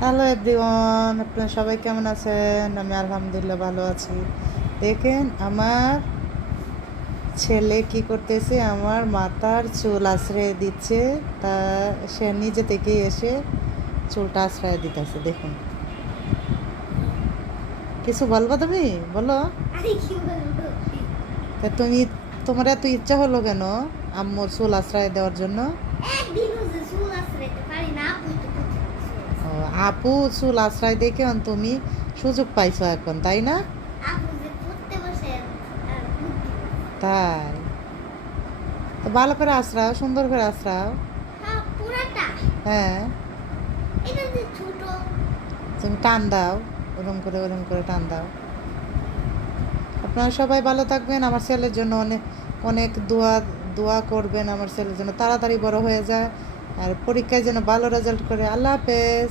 Hello everyone, আপনারা সবাই কেমন আছেন? আমি আলহামদুলিল্লাহ ভালো আছি। দেখেন আমার ছেলে কি করতেছে, আমার মাথার চুল আশ্রয় দিচ্ছে। তা সে নিজে থেকেই এসে চুলটা আশ্রয় দিতেছে। দেখুন, কিছু বলবো? তুমি বলো। আরে কি বলবো? তা তোমার এত ইচ্ছা হলো কেন আম্মুর চুল আশ্রয় দেওয়ার জন্য? একদিনও যে চুল আঁচড়াইতে পারি না, আপুই তো প্রতিদিন চুল ও, আঁচড়ায়। আপু চুল আশ্রয় দেখে তুমি সুযোগ পাইছো এখন, তাই না? আপু যে পড়তে বসে আর বুদ্ধি করে। তাই তো ভালো করে আশ্রাও, সুন্দর করে আশ্রাও। হ্যাঁ, পুরাটা। হ্যাঁ, এটা যে ছোট। তুমি টান দাও, ওরম করে টান দাও। আপনারা সবাই ভালো থাকবেন। আমার ছেলের জন্য অনেক অনেক দোয়া দোয়া করবেন। আমার ছেলের জন্য তাড়াতাড়ি বড় হয়ে যায় আর পরীক্ষায় যেন ভালো রেজাল্ট করে। আল্লাহ হাফেজ।